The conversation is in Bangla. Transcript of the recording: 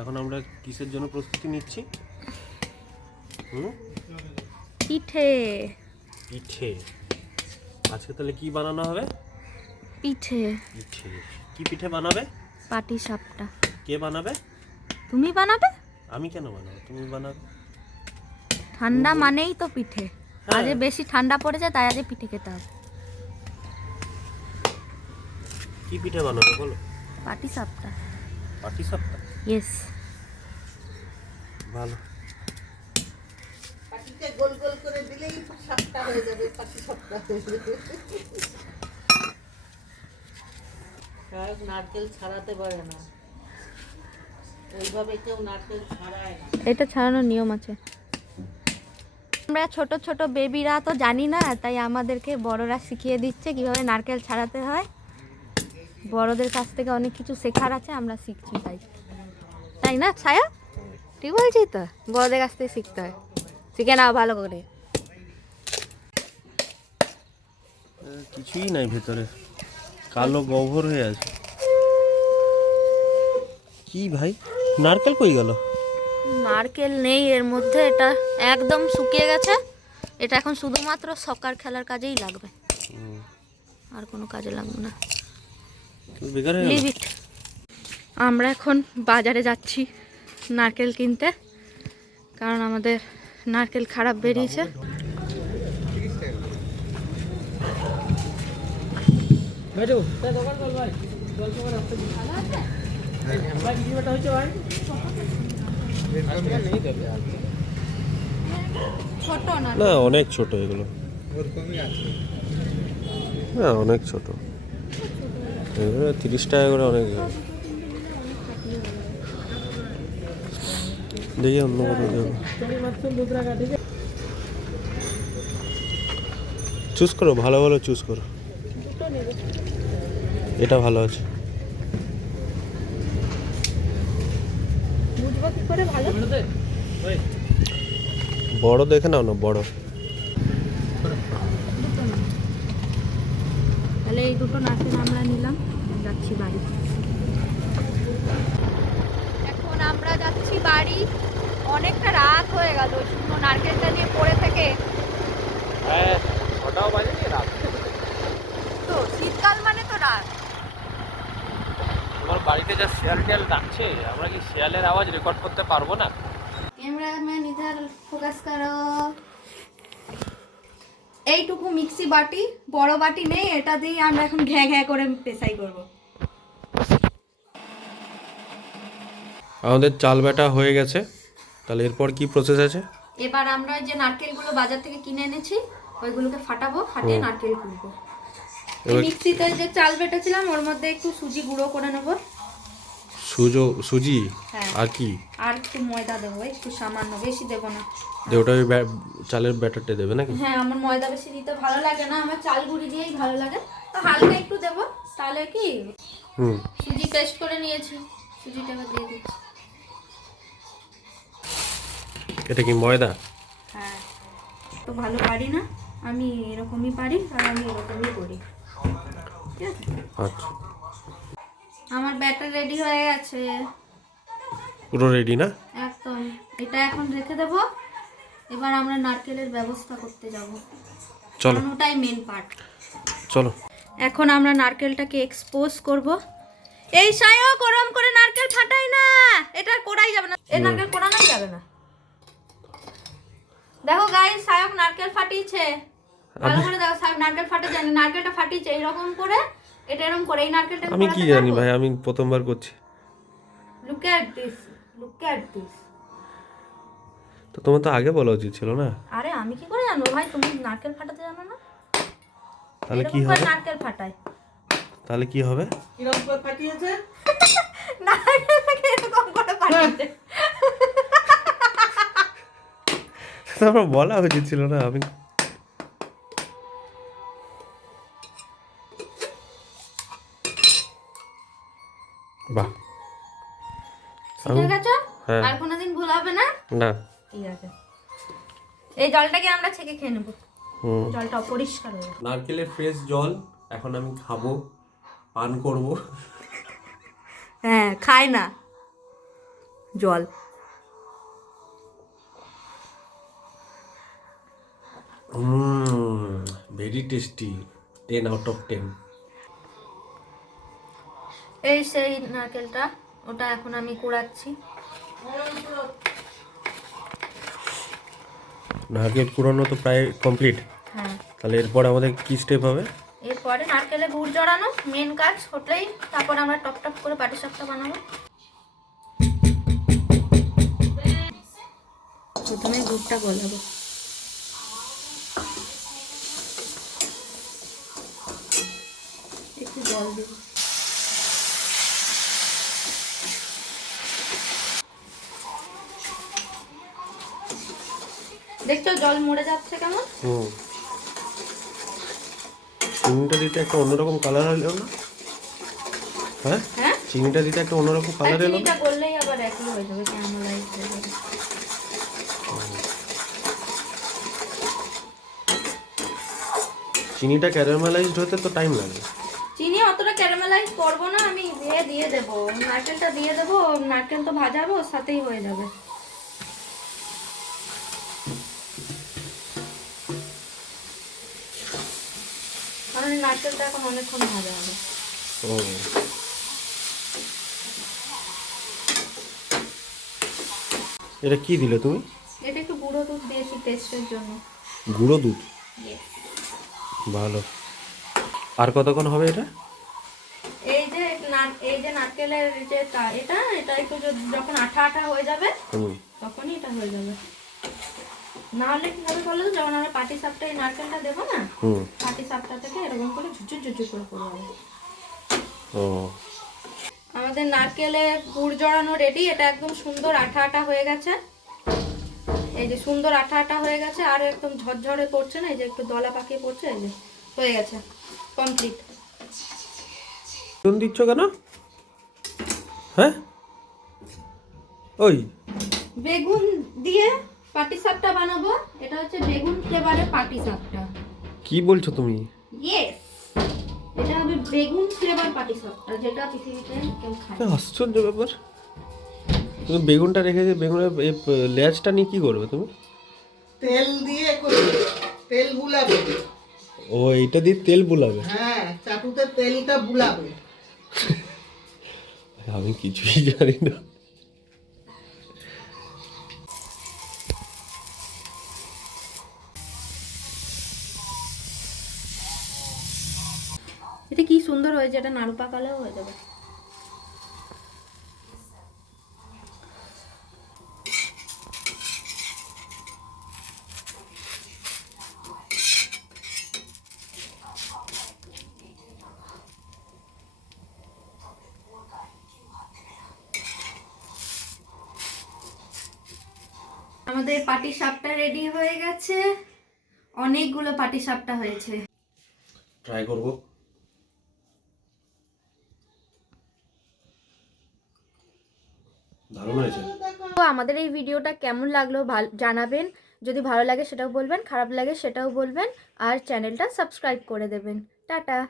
এখন আমরা কিসের জন্য প্রস্তুতি নিচ্ছি? পিঠে। পিঠে। আজকে তাহলে কি বানানো হবে? পিঠে। পিঠে। কি পিঠে বানাবে? পাটি সাপটা। কে বানাবে? তুমি বানাবে? আমি কেন বানাবো? তুমি বানাবে। ঠান্ডা মানেই তো পিঠে। হ্যাঁ। আজে বেশি ঠান্ডা পড়ে যায় তাই আজে পিঠে খেতে হবে। কি পিঠে বানাবে বলো? পাটি সাপটা। পাটি সাপটা? ইয়েস ভালো। পাটিতে গোল গোল করে দিলেই সাপটা হয়ে যাবে পাটি সাপটা হয়ে যাবে। নারকেল ছাড়াতে পারে না। ওইভাবে কেউ নারকেল ছাড়ায় না। এটা ছাড়ানোর নিয়ম আছে। আমরা ছোট ছোট বেবিরা তো জানি না তাই আমাদেরকে বড়রা শিখিয়ে দিচ্ছে কীভাবে নারকেল ছাড়াতে হয়। বড়দের কাছ থেকে অনেক কিছু শেখার আছে আমরা শিখছি তাই। তাই না ছায়া? ঠিক বলছি তো বড়দের কাছ থেকে শিখতে হয়। শিখে নাও ভালো করে। কিছুই নাই ভেতরে। কালো গহ্বর হয়ে আছে। কি ভাই? নারকেল কই গেল? নারকেল নেই এর মধ্যে এটা একদম শুকিয়ে গেছে। এটা এখন শুধুমাত্র সকার খেলার কাজেই লাগবে। আর কোনো কাজে লাগবে না। বেকার হয়ে গেল? আমরা এখন বাজারে যাচ্ছি নারকেল কিনতে কারণ আমাদের নারকেল খারাপ বেরিয়েছে। না? না অনেক ছোট এগুলো। না অনেক ছোট। এগুলো তিরিশ টাকা করে অনেক। দেখি অন্য কোথাও চুজ করো ভালো ভালো চুজ করো। এটা ভালো আছে। বুঝব কি করে ভালো বড় দেখে নাও না বড়। তাহলে এই দুটো নারকেল আমরা নিলাম যাচ্ছি বাড়ি। এখন আমরা যাচ্ছি বাড়ি। অনেকটা রাত হয়ে গেল ওই শুকনো নারকেলটা নিয়ে পড়ে থেকে। হ্যাঁ ছটাও বাজেনি রাত। তো শীতকাল মানে তো রাত। তোমার বাড়িতে যা শিয়াল টিয়াল ডাকছে আমরা কি শিয়ালের আওয়াজ রেকর্ড করতে পারব না? ক্যামেরাম্যান ইধার ফোকাস করো। এইটুকু মিক্সি বাটি বড় বাটি নেই এটা দিয়ে আমরা এখন ঘ্যা ঘ্যা করে পেশাই করব। আমাদের চাল বাটা হয়ে গেছে। তাহলে এরপর কি প্রসেস আছে? এবার আমরা যে নারকেলগুলো বাজার থেকে কিনে এনেছি ওইগুলোকে ফাটাবো ফাটিয়ে নারকেল কুড়বো মিক্সিতে যে চাল বেটেছিলাম ওর মধ্যে একটু সুজি গুঁড়ো করে নেব। সুজো সুজি? হ্যাঁ। আর কি? আর একটু ময়দা দেবো একটু সামান্য বেশি দেবো না। যে ওটা চালের ব্যাটারটা দেবে নাকি? হ্যাঁ আমার ময়দা বেশি দিতে ভালো লাগে না আমার চাল গুঁড়ি দিয়েই ভালো লাগে। তো হালকা একটু দেবো তাহলে কি? হুম। সুজি পেস্ট করে নিয়েছি সুজিটাকে দিয়ে দিচ্ছি। এটা কি ময়দা? হ্যাঁ। তো ভালো পারি না আমি এরকমই পারি আর আমি এরকমই করি। ঠিক আছে? আচ্ছা। আমার ব্যাটার রেডি হয়ে গেছে। পুরো রেডি না? একদম। এটা এখন রেখে দেবো। এবার আমরা নারকেলের ব্যবস্থা করতে যাব। চলো। ওটাই মেন পার্ট চলো। এখন আমরা নারকেলটাকে এক্সপোজ করব। এই সায়ও গরম করে নারকেল ফাটাই না। এটা কোড়াই যাবে না। এই নারকেল কোড়ানোই যাবে না। দেখো গাই সায়ক নারকেল ফাটিয়েছে। ভালো করে দেখো সায়ক নারকেল ফাটে জানি নারকেলটা ফাটিয়েছে এইরকম করে এটা এরকম করে এই নারকেলটা আমি কি জানি ভাই আমি প্রথমবার করছি। Look at this look at this তো তোমার তো আগে বলা উচিত ছিল না? আরে আমি কি করে জানব ভাই তুমি নারকেল ফাটাতে জানো না? তাহলে কি করে হবে? নারকেল ফাটায়। তাহলে কি হবে? কিরম করে পাঠিয়েছে নারকেলটাকে এরকম করে ফাটিয়েছে। বলা উচিত ছিল না আমি বাহ। শিখে গেছো? হ্যাঁ। আর কোনোদিন ভুল হবে না? না। ঠিক আছে। এই জলটাকে আমরা ছেঁকে খেয়ে নেব। জলটা অপরিষ্কার হয়ে নারকেলের ফ্রেশ জল এখন আমি খাব পান করব। হ্যাঁ খায় না জল। Very tasty ten out of ten এই সেই নারকেলটা ওটা এখন আমি কুড়াচ্ছি। নারকেল কুড়ানো তো প্রায় কমপ্লিট হ্যাঁ। তাহলে এরপর আমাদের কি স্টেপ হবে? এরপরে নারকেলে গুড় জড়ানো মেন কাজ হটলেই তারপর আমরা টপ টপ করে পাটি সাপটা বানাবো। প্রথমে গুড়টা গলাবো। জল দেবো দেখছ জল মরে যাচ্ছে কেমন? হুম। চিনিটা দিতে একটা অন্যরকম কালার এলো না? হ্যাঁ? হ্যাঁ? চিনিটা দিতে একটা অন্যরকম কালার এলো না? চিনিটা করলেই আবার একই হয়ে যাবে হয়ে চিনিটা ক্যারামেলাইজড হতে তো টাইম লাগে। করব না আমি দিয়ে দিয়ে দেবো। নারকেলটা দিয়ে দেবো নারকেল তো ভাজাবো সাথেই হয়ে যাবে। কারণ নারকেলটা এখন অনেকক্ষণ ভাজা হবে। এটা কি দিলে তুমি? এটা একটু গুঁড়ো দুধ দিয়েছি টেস্টের জন্য। গুঁড়ো দুধ? ভালো। আর কতক্ষণ হবে এটা? এই যে নারকেলের যে এটা এটা একটু যখন আঠা আঠা হয়ে যাবে তখনই এটা হয়ে যাবে। নাহলে কি হবে বলো যখন আমরা পাটি সাপটা এই নারকেলটা দেবো না পাটি সাপটা থেকে এরকম করে ঝুচুর ঝুচুর করে পড়ে যাবে। ও। আমাদের নারকেলে গুড় জড়ানো রেডি এটা একদম সুন্দর আঠা আঠা হয়ে গেছে। এই যে সুন্দর আঠা আঠা হয়ে গেছে আর একদম ঝরঝরে পড়ছে না এই যে একটু দলা পাকিয়ে পড়ছে এই যে হয়ে গেছে কমপ্লিট বেগুন দিচ্ছ কেন? হ্যাঁ? ওই। বেগুন দিয়ে পাটি সাপটা বানাবো। এটা হচ্ছে বেগুন ফ্লেভারের পাটি সাপটা। কি বলছো তুমি? ইয়েস এটা হবে বেগুন ফ্লেভার পাটি সাপটা যেটা পৃথিবীতে কেউ খায় আশ্চর্য ব্যাপার। তুমি বেগুনটা রেখে রেখেছে বেগুনের লেয়াজটা নিয়ে কি করবে তুমি? তেল দিয়ে করবে। তেল বুলাবে। ও এইটা দিয়ে তেল বুলাবে? হ্যাঁ চাটুতে তেলটা বুলাবে। আমি কিছুই জানি না। এটা কি সুন্দর হয়েছে? এটা নাড়ু পাকালেও হয়ে যাবে। আমাদের পাটি সাপটা রেডি হয়ে গেছে। অনেকগুলো পাটি সাপটা হয়েছে। ট্রাই করব। দারুণ হয়েছে। তো আমাদের এই ভিডিওটা কেমন লাগল ভাল- জানাবেন। যদি ভালো লাগে সেটাও বলবেন খারাপ লাগে সেটাও বলবেন। আর চ্যানেলটা সাবস্ক্রাইব করে দেবেন। টাটা।